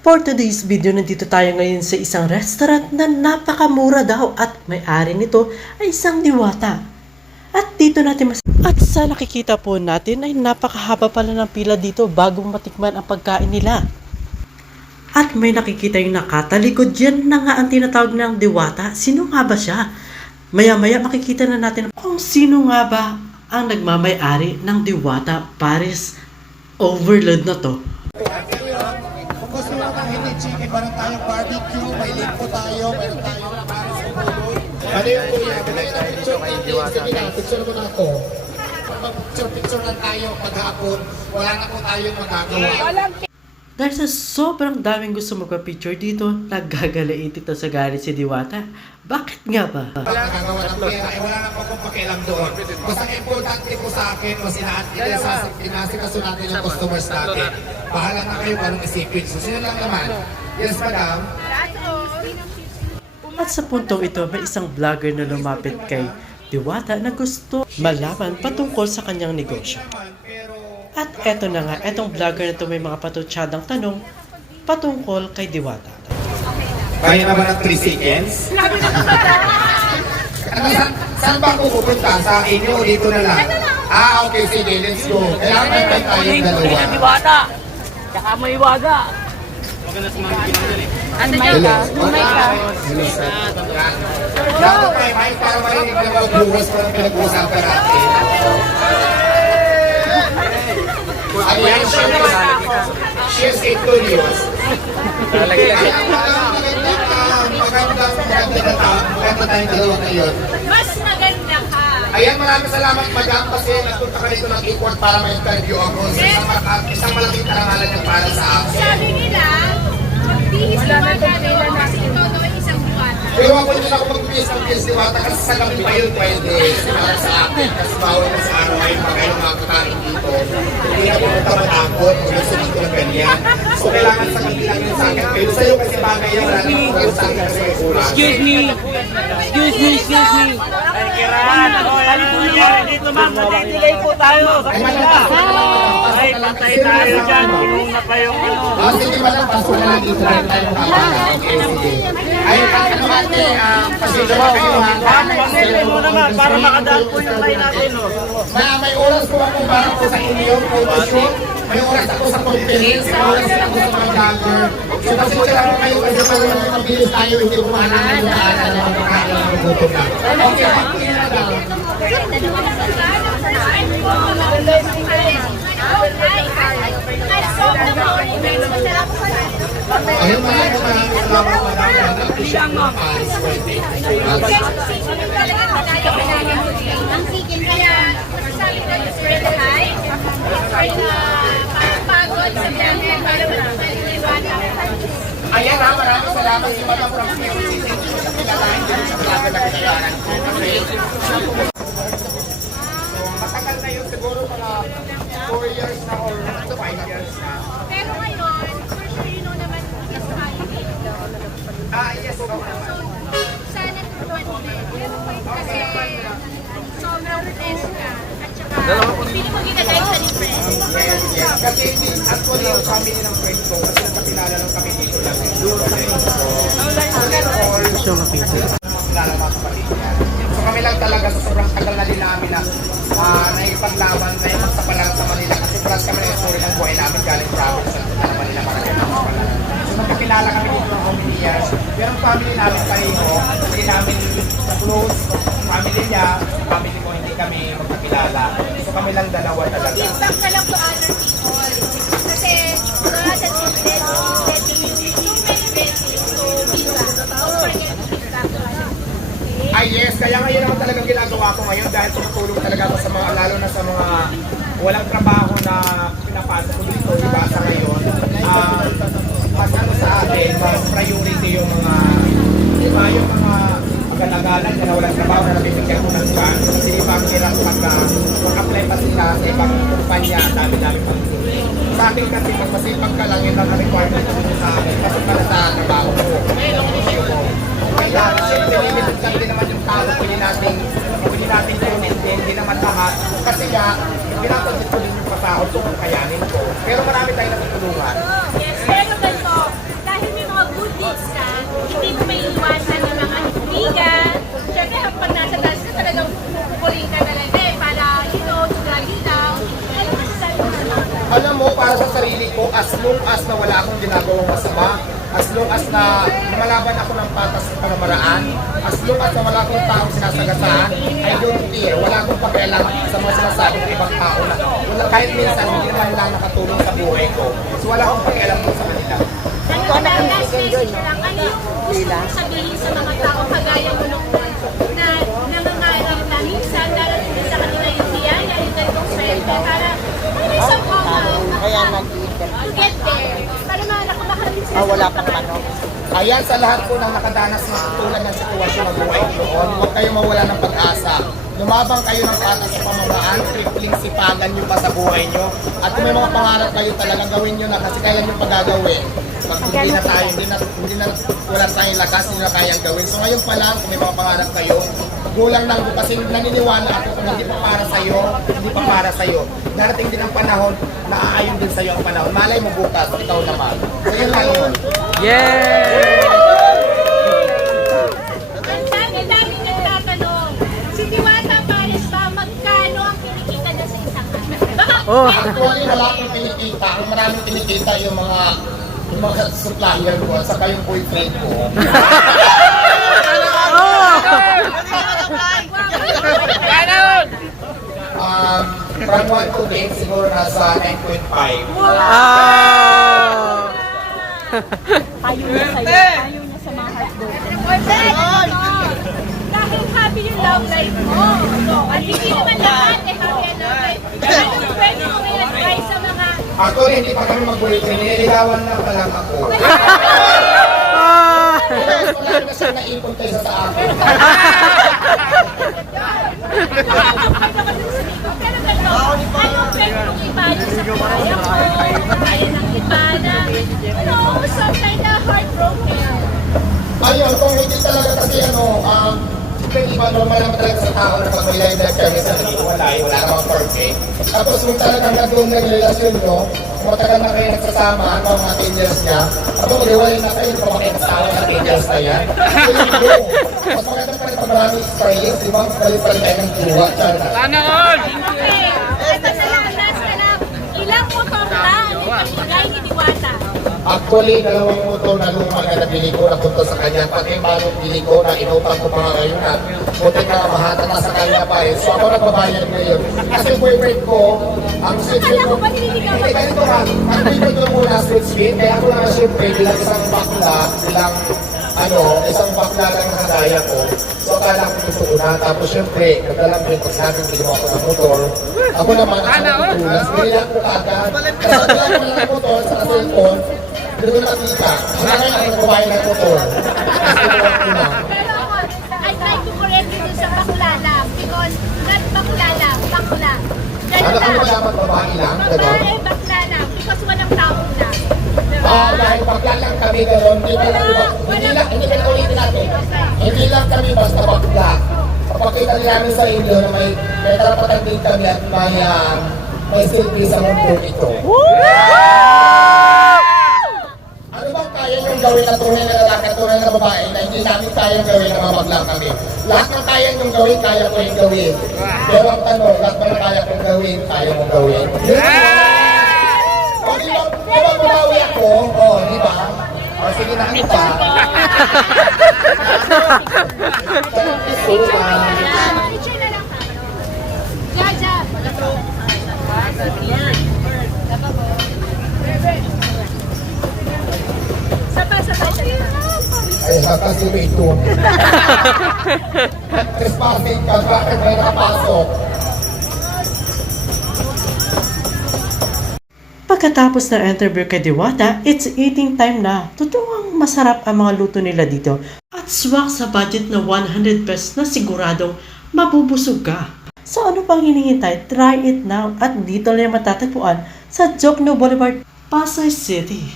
For today's video, nandito tayo ngayon sa isang restaurant na napakamura daw at may-ari nito ay isang diwata. At dito natin At sa nakikita po natin ay napakahaba pala ng pila dito bago matikman ang pagkain nila. At may nakikita yung nakatalikod dyan na nga ang tinatawag ng diwata. Sino nga ba siya? Maya-maya makikita na natin kung sino nga ba ang nagmamay-ari ng Diwata Paris Overload na to. Kung gusto mo kang hindi chicken, meron tayong barbecue, may lingko tayo, meron tayong Paris Overload. Ano yung kuya? Ganyan na picture natin. Sige na, picture mo na ako. Picture lang tayo maghapon. Wala na po tayong magagawa. Dahil sa sobrang daming gusto magpa-picture dito, naggagalain ito sa galit si Diwata. Bakit nga ba? Wala na gagawa ng pera, wala na po kung pakialam doon. Basta importante po sa akin, mas inasikaso natin yung customers natin. Bahala na kayo anong isipin. So sino lang naman? Yes, madam? At sa puntong ito, may isang vlogger na lumapit kay Diwata na gusto malaman patungkol sa kanyang negosyo. At eto na nga, etong vlogger na ito may mga patutsyadang tanong patungkol kay Diwata. Kaya naman ng 3 seconds? Saan ba ako pupunta? Sa inyo o dito na lang? Ah, okay, sige, let's go. Kailangan may tayong dalawa. Diwata. Tsaka may waga. Ano dyan ka? Lumay ka. Dapat may mic para marinig na mga buwas para pinag-uusapan natin. Ayan, She's Studios. Maganda tayong dalawa ngayon. Mas maganda ka. Ayan, maraming salamat madam kasi nagpunta ka dito ng Equal para ma-interview ako sa isang malaking karangalan ng para sa akin. Sabi nila, magbihis diwata daw kasi ito daw ay isang diwata. Pero ako din ako magbihis ng PS Diwata kasi sa gabi pa yun pwede para sa akin kasi bawal na sa araw ay mga mga kakain dito. Hindi na pumunta matakot kung nagsunod ko ng ganyan. So kailangan sa gabi lang yun sa akin. Pero sa'yo kasi bagay yan, wala naman kung sa akin kasi may kulang. Excuse me. Ay, Kiran. Ano po nangyari dito, ma'am? Nag-delay po tayo. Ay, pantay tayo dyan. Pinuna pa yung ano. Sige madam, pasok na lang dito lang tayo okay, sige. Ay, ano ate, pasensya na kayo ha. Pag-delay mo naman para makadaan po yung line natin. May oras po ako para po sa inyo, photoshoot. May oras ako sa conference, may oras ako sa mga vlogger. So pasensya lang kayo kasi para mabilis tayo, hindi ko mahalangan yung daanan na magkakain ng gutom na. Okay, pag-uwi na daw. Ayun, maraming salamat madam. Appreciate mo fans. Ang sikin kaya sabi ko yung spread the hype spread na pagod sa vlogger para maniwala. Ayan ha, maraming salamat si Madam from Quezon City. Kilalain din sa vlogger na kailangan ko. Matagal na yun, siguro mga 4 years na or 5 years na. Pero ngayon, for sure you know naman is holiday. Yes, So, sana tutuan mo din. Kasi sobrang blessed ka. At saka, pili mo kita dahil sa friend. Yes. Kasi actually yung family ng friend ko, kasi nagkakilala lang kami dito lang. Siya makita. Kilala mga kapatid niya. So kami lang talaga sa sobrang tagal na din namin na naipaglaban, naipagsapalan sa Manila. Kasi plus kami na story ng buhay namin galing province sa Manila para kami sa So magkakilala kami dito ng how many years. Pero ang family namin pareho, hindi namin close. Family niya, family ko hindi kami magkakilala. So kami lang dalawa talaga. Give back na lang to other people. Kasi, God has been blessed you so many blessings. So, give back. Don't forget to give back to other people. Ay yes, kaya ngayon naman talagang ginagawa ko ngayon dahil tumutulong talaga ako sa mga, lalo na sa mga walang trabaho na pinapasok ko dito, diba, sa ngayon. Mas ano sa atin, mas priority yung mga, diba, yung mga agad-agalan na walang trabaho na nabibigyan ko ng chance. Kasi iba ang hirap pagka mag-apply pa sila sa ibang kumpanya, dami-dami pang sa akin kasi pag masipag ka lang, yun ang requirement ko sa akin. Pasok ka na sa trabaho mo. Kailangan siyempre, limited lang din naman yung tao. Pwede natin kunin din, hindi naman lahat. Kasi nga, pinapagod ko din yung pasahod ko kung kayanin ko. Pero marami tayong natutulungan. Yes, pero ganito, ginagawang masama. As long as na lumalaban ako ng patas sa pamamaraan, as long as na wala akong taong sinasagasaan, I don't care. Wala akong pakialam sa mga sinasabi ng ibang tao na wala, kahit minsan hindi naman lang nakatulong sa buhay ko. So wala akong pakialam po sa kanila. Last message lang, ano yung gusto mong sabihin sa mga tao kagaya mo nung na nangangarap na minsan darating din sa kanila yung biyaya, yung ganitong swerte para somehow to get there. Para makakarating sila wala pang manok. Ayan sa lahat po ng nakadanas ng tulad ng sitwasyon ng buhay noon, huwag kayong mawala ng pag-asa. Lumabang kayo ng patas sa pamamaraan, tripling sipagan nyo pa sa buhay nyo. At kung may mga pangarap kayo talaga, gawin nyo na kasi kaya nyo pagagawin. Pag hindi na tayo, wala tayong lakas, hindi na kayang gawin. So ngayon pa lang, kung may mga pangarap kayo, gulang lang po kasi naniniwala ako kung hindi pa para sa'yo, hindi pa para sa'yo. Darating din ang panahon na aayon din sa'yo ang panahon. Malay mo bukas, ikaw naman. So yun lang yun. Ang dami nagtatanong, si Diwata Pares ba magkano ang kinikita niya sa isang araw? Baka Actually, wala akong kinikita. Ang maraming kinikita yung mga supplier ko at saka yung boyfriend ko. From 1 to 10, siguro nasa 9.5. Ayaw niya sa'yo. Ayaw niya sa mga heartbroken. dahil happy yung love life mo. At hindi naman lahat eh happy ang love life. Anong pwede mo i-advise sa mga Actually, hindi pa kami mag-boyfriend. Nililigawan na pa lang ako. Wala na siya naipon kaysa sa akin. Pero ganito, anong pwede mong ipalo sa buhay ako? Kaya ng iba na, some kind of heartbroken. Ayun, kung hindi talaga kasi siyempre iba normal naman talaga sa tao na pag may live life kayo sa nag-iwalay, wala namang perfect. Tapos kung talagang nag-doon na yung relasyon nyo, matagal na kayo nagsasama, hanggang mga 10 years niya, tapos mag-iwalay na kayo, hindi pa makikasawa sa 10 years na yan. So yun go. Mas maganda pa rin pag maraming experience, di ba? Balik pa rin kayo ng jowa. Okay, ito na lang, last na lang. Ilang motor na ang ipamigay ni Diwata? Actually, dalawang motor na luma na nabili ko na punta sa kanya. Pati yung bagong bili ko na inutang ko mga ngayon na buti na mahata na sa kanya pa eh. So ako nagbabayad ngayon. Kasi boyfriend ko, ang switch Akala ko, ko ba nililigawan hindi ganito ha, ang boyfriend ko muna switch fit, kaya ako naman syempre bilang isang bakla, isang bakla lang na kagaya ko. So akala ko gusto ko na, tapos syempre, nagdalang ko yung pagsabing bili mo ako ng motor. Ako naman, ako nagtutulas, binilang ko kaagad. Kasi nagdalang ko ng motor sa cellphone, hindi ko nakita. Ngayon ako nagbabayad ng motor. Kasi tuwag ko na. Pero ako, I try to correct you dun sa bakla lang because not bakla lang, bakla. Ano ba dapat babae lang? Babae, bakla lang because walang tao na. Diba? Dahil bakla lang kami gano'n, hindi ka na ulitin natin. Hindi lang kami basta bakla. Papakita namin sa inyo na may karapatan din kami at may silbi sa mundo ito. Ano bang kaya niyong gawin na tunay na lalaki at tunay na babae na hindi namin kayang gawin na mabaglang kami? Lahat ng kaya niyong gawin, kaya ko yung gawin. Pero ang tanong, lahat ba na kaya kong gawin, kaya mong gawin? O, di ba bumawi ako? O, di ba? O, sige na ano pa? Picture na lang. Jaja. Sabay. Ay, kasi ito. Trespassing ka, bakit may nakapasok? Pagkatapos ng interview kay Diwata, it's eating time na. Totoong masarap ang mga luto nila dito. At swak sa budget na 100 pesos na siguradong mabubusog ka. So ano pang hinihintay? Try it now at dito lang matatagpuan sa Jokno Boulevard, Pasay City.